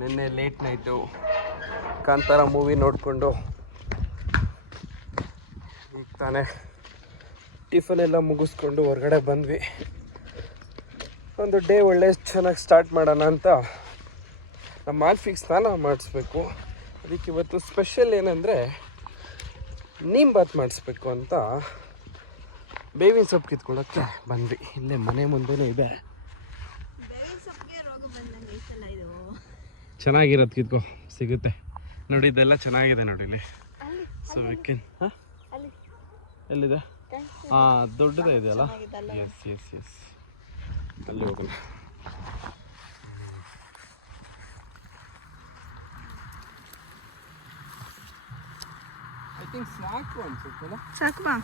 ನಿನ್ನೆ late night Kantara movie ನೋಡಿಕೊಂಡು ಈಗ ತಾನೇ ಟಿಫನ್ ಎಲ್ಲ ಮುಗಿಸ್ಕೊಂಡು ಹೊರಗಡೆ ಬಂದ್ವಿ. ಒಂದು ಡೇ ಒಳ್ಳೆ ಚೆನ್ನಾಗಿ ಸ್ಟಾರ್ಟ್ ಮಾಡೋಣ ಅಂತ ನಮ್ಮ ಮಾಲ್ಫಿಗೆ ಸ್ನಾನ ಮಾಡಿಸ್ಬೇಕು. ಅದಕ್ಕೆ ಇವತ್ತು ಸ್ಪೆಷಲ್ ಏನಂದರೆ ನೀಮ್ ಬಾತ್ ಮಾಡಿಸ್ಬೇಕು ಅಂತ ಬೇವಿನ ಸೊಪ್ಪು ಕಿತ್ಕೊಳ್ಳೋಕ್ಕೆ ಬಂದ್ವಿ. ಇಲ್ಲೇ ಮನೆ ಮುಂದೆನೇ ಇದೆ. ಚೆನ್ನಾಗಿರೋದು ಕಿತ್ಕೋ ಸಿಗುತ್ತೆ ನೋಡಿ. ಇದೆಲ್ಲ ಚೆನ್ನಾಗಿದೆ ನೋಡಿ ಇಲ್ಲಿ. ಸೊ ವಿಕೆನ್ ಎಲ್ಲಿದೆ? ಹಾಂ ದೊಡ್ಡದೇ ಇದೆಯಲ್ಲ. ಎಸ್ ಎಸ್ ಎಸ್ ಅಲ್ಲಿ ಹೋಗೋಣ. ಐ ಥಿಂಕ್ ಸಾಕು ಅನ್ಸುತ್ತಲ್ಲ. ಸಾಕು ಬಾ.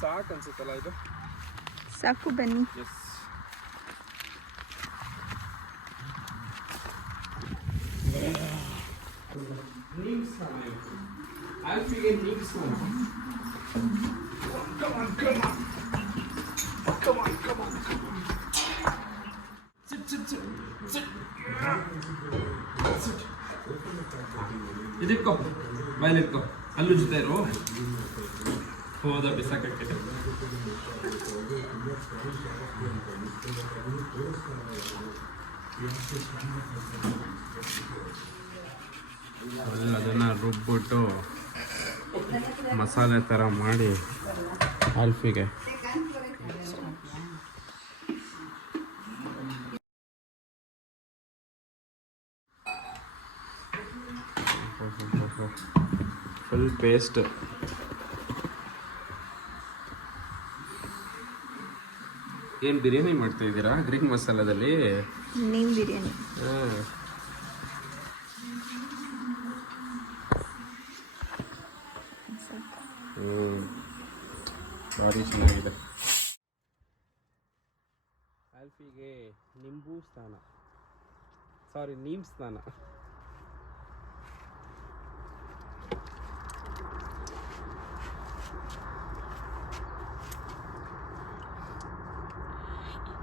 ಸಾಕು ಅನ್ಸುತ್ತಲ್ಲ ಇದು. ಸಾಕು ಬನ್ನಿ. ಎಸ್ ನೀಮ್ ಸ್ನಾನ ಇವತ್ತು. ಆಲ್ಫಿಗೆ ನೀಮ್ ಸ್ನಾನ. ಇದಿಟ್ಕೋ ಬಾಯಲ್ಲಿಟ್ಕೋ. ಅಲ್ಲೂ ಜೊತೆ ಇರು. ಹೋದ ಬಿಸಾಕಕ್ಕೆ ಅದನ್ನು ರುಬ್ಬಿಟ್ಟು ಮಸಾಲೆ ಥರ ಮಾಡಿ ಆಲ್ಫಿಗೆ ಫುಲ್ ಪೇಸ್ಟ್. ಏನು ಬಿರಿಯಾನಿ ಮಾಡ್ತಾ ಇದ್ದೀರಾ ಗ್ರೀನ್ ಮಸಾಲದಲ್ಲಿ? ನೀಮ್ ಬಿರಿಯಾನಿ. ಭಾರಿ ಚೆನ್ನಾಗಿದೆ. ಆಲ್ಫಿಗೆ ನಿಂಬು ಸ್ನಾನ, ಸಾರಿ ನೀಮ್ ಸ್ನಾನ.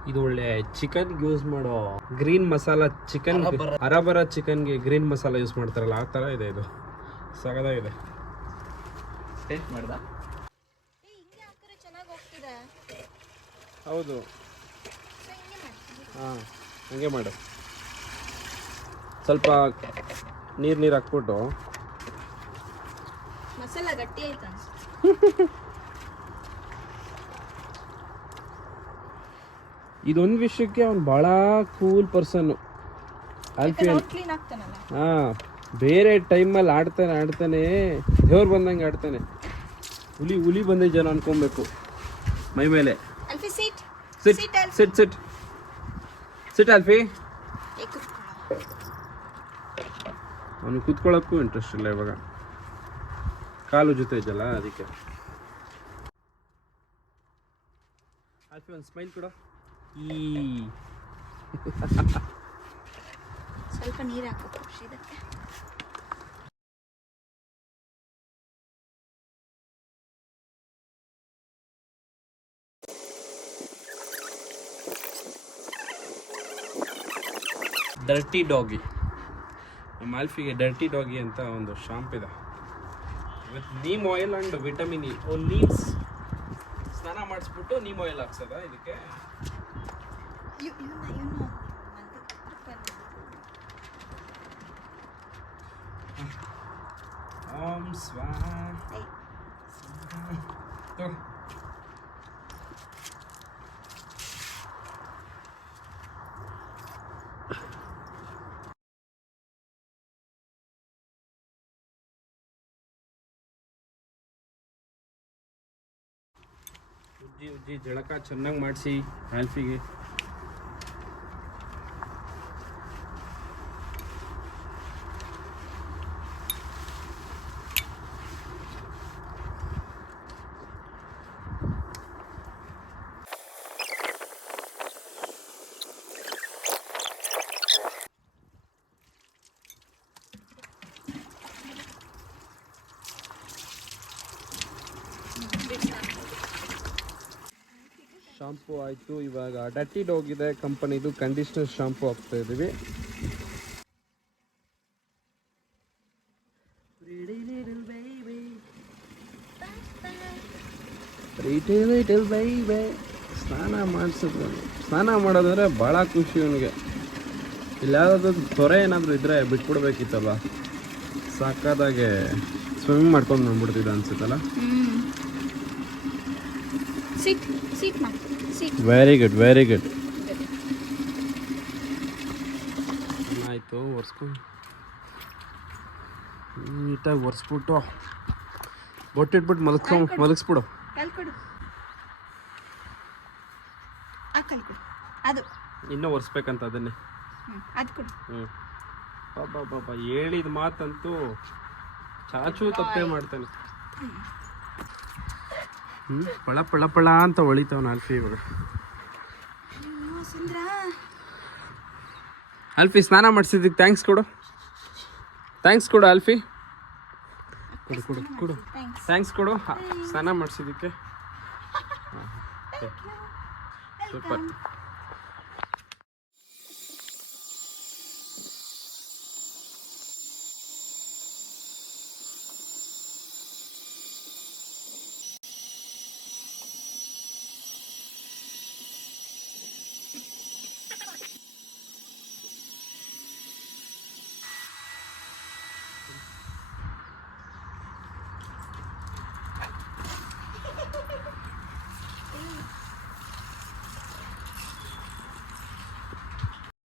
ಇದು ಒಳ್ಳೆ ಚಿಕನ್ಗೆ ಯೂಸ್ ಮಾಡೋ ಗ್ರೀನ್ ಮಸಾಲ. ಚಿಕನ್ ಅರಬರ ಚಿಕನ್ಗೆ ಗ್ರೀನ್ ಮಸಾಲ ಯೂಸ್ ಮಾಡ್ತಾರಲ್ಲ ಆ ಥರ ಇದೆ ಇದು. ಸಗದಾಗಿದೆ. ಟೇಸ್ಟ್ ಮಾಡ್ದ? ಹೌದು. ಹಾಂ ಹಂಗೆ ಮಾಡು. ಸ್ವಲ್ಪ ನೀರು ಹಾಕ್ಬಿಟ್ಟು ಮಸಾಲ ಗಟ್ಟಿ ಆಯ್ತಾ? ಇದೊಂದು ವಿಷಯಕ್ಕೆ ಅವ್ನು ಭಾಳ ಕೂಲ್ ಪರ್ಸನ್ನು ಆಲ್ಫಿ. ಹಾಂ ಬೇರೆ ಟೈಮಲ್ಲಿ ಆಡ್ತಾನೆ ದೇವ್ರು ಬಂದಂಗೆ ಆಡ್ತಾನೆ. ಹುಲಿ ಬಂದ ಜನ ಅನ್ಕೊಬೇಕು ಮೈ ಮೇಲೆ. ಸಿಟ್ ಸಿಟ್ ಸಿಟ್ ಸಿಟ್ ಆಲ್ಫಿ. ಅವನು ಕೂತ್ಕೊಳ್ಳೋಕ್ಕೂ ಇಂಟ್ರೆಸ್ಟ್ ಇಲ್ಲ ಇವಾಗ, ಕಾಲು ಜೊತೆ ಇದೆಯಲ್ಲ ಅದಕ್ಕೆ. ಆಲ್ಫಿ ಒಂದು ಸ್ಮೈಲ್ ಕೊಡು. ಸ್ವಲ್ಪ ನೀರು ಹಾಕೋ ಇದಕ್ಕೆ. Dirty doggy. ನಮ್ಮ ಆಲ್ಫಿಗೆ ಡರ್ಟಿ ಡಾಗಿ ಅಂತ ಒಂದು ಶಾಂಪ್ ಇದೆ with neem oil and vitamin E. ನೀಮ್ಸ್ ಸ್ನಾನ ಮಾಡಿಸ್ಬಿಟ್ಟು ನೀಮ್ ಆಯಿಲ್ ಹಾಕ್ಸೋದ ಇದಕ್ಕೆ? ಓಂ ಸ್ವಾಹ. ಉಜ್ಜಿ ಜಳಕ ಚೆನ್ನಾಗಿ ಮಾಡಿಸಿ ಆಲ್ಫಿಗೆ. ಶಾಂಪೂ ಆಯಿತು. ಇವಾಗ ಡಟ್ಟಿಡ್ ಹೋಗಿದೆ ಕಂಪನಿದು ಕಂಡೀಷ್ನರ್ ಶಾಂಪೂ ಹಾಕ್ತಾ ಇದ್ದೀವಿ. ಸ್ನಾನ ಮಾಡಿಸಿದ್ರು. ಸ್ನಾನ ಮಾಡೋದಂದ್ರೆ ಭಾಳ ಖುಷಿ ಇವನಿಗೆ. ಇಲ್ಲಿ ಯಾವುದಾದ್ರು ತೊರೆ ಏನಾದರೂ ಇದ್ದರೆ ಬಿಟ್ಬಿಡ್ಬೇಕಿತ್ತಲ್ಲ, ಸಾಕಾದಾಗೆ ಸ್ವಿಮ್ಮಿಂಗ್ ಮಾಡ್ಕೊಂಡು ಬಂದ್ಬಿಡ್ತಿದ್ದ ಅನ್ಸುತ್ತಲ್ಲ. Very good very good. ಆಯಿತು, ಒರೆಸ್ಕೊಂಡು ನೀಟಾಗಿ ಒರೆಸ್ಬಿಟ್ಟು ಬೊಟ್ಟಿಟ್ಬಿಟ್ಟು ಮಲಗಿಸ್ಬಿಡು. ಅದು ಇನ್ನೂ ಒರೆಸ್ಬೇಕಂತ ಅದನ್ನೇ. ಅದು ಕೊಡು. ಪಾಪ ಹೇಳಿದ ಮಾತಂತೂ ಚಾಚು ತಪ್ಪೇ ಮಾಡ್ತಾನೆ. ಪಳ ಪಳ ಪಳ ಅಂತ ಹೊಳಿತಾವನ ಆಲ್ಫಿ ಇವಾಗ. ಆಲ್ಫಿ ಸ್ನಾನ ಮಾಡಿಸಿದ್ದಕ್ಕೆ ಥ್ಯಾಂಕ್ಸ್ ಕೊಡು ಆಲ್ಫಿ. ಕೊಡು ಥ್ಯಾಂಕ್ಸ್ ಕೊಡು ಸ್ನಾನ ಮಾಡಿಸಿದ್ದಕ್ಕೆ. ಸೂಪರ್.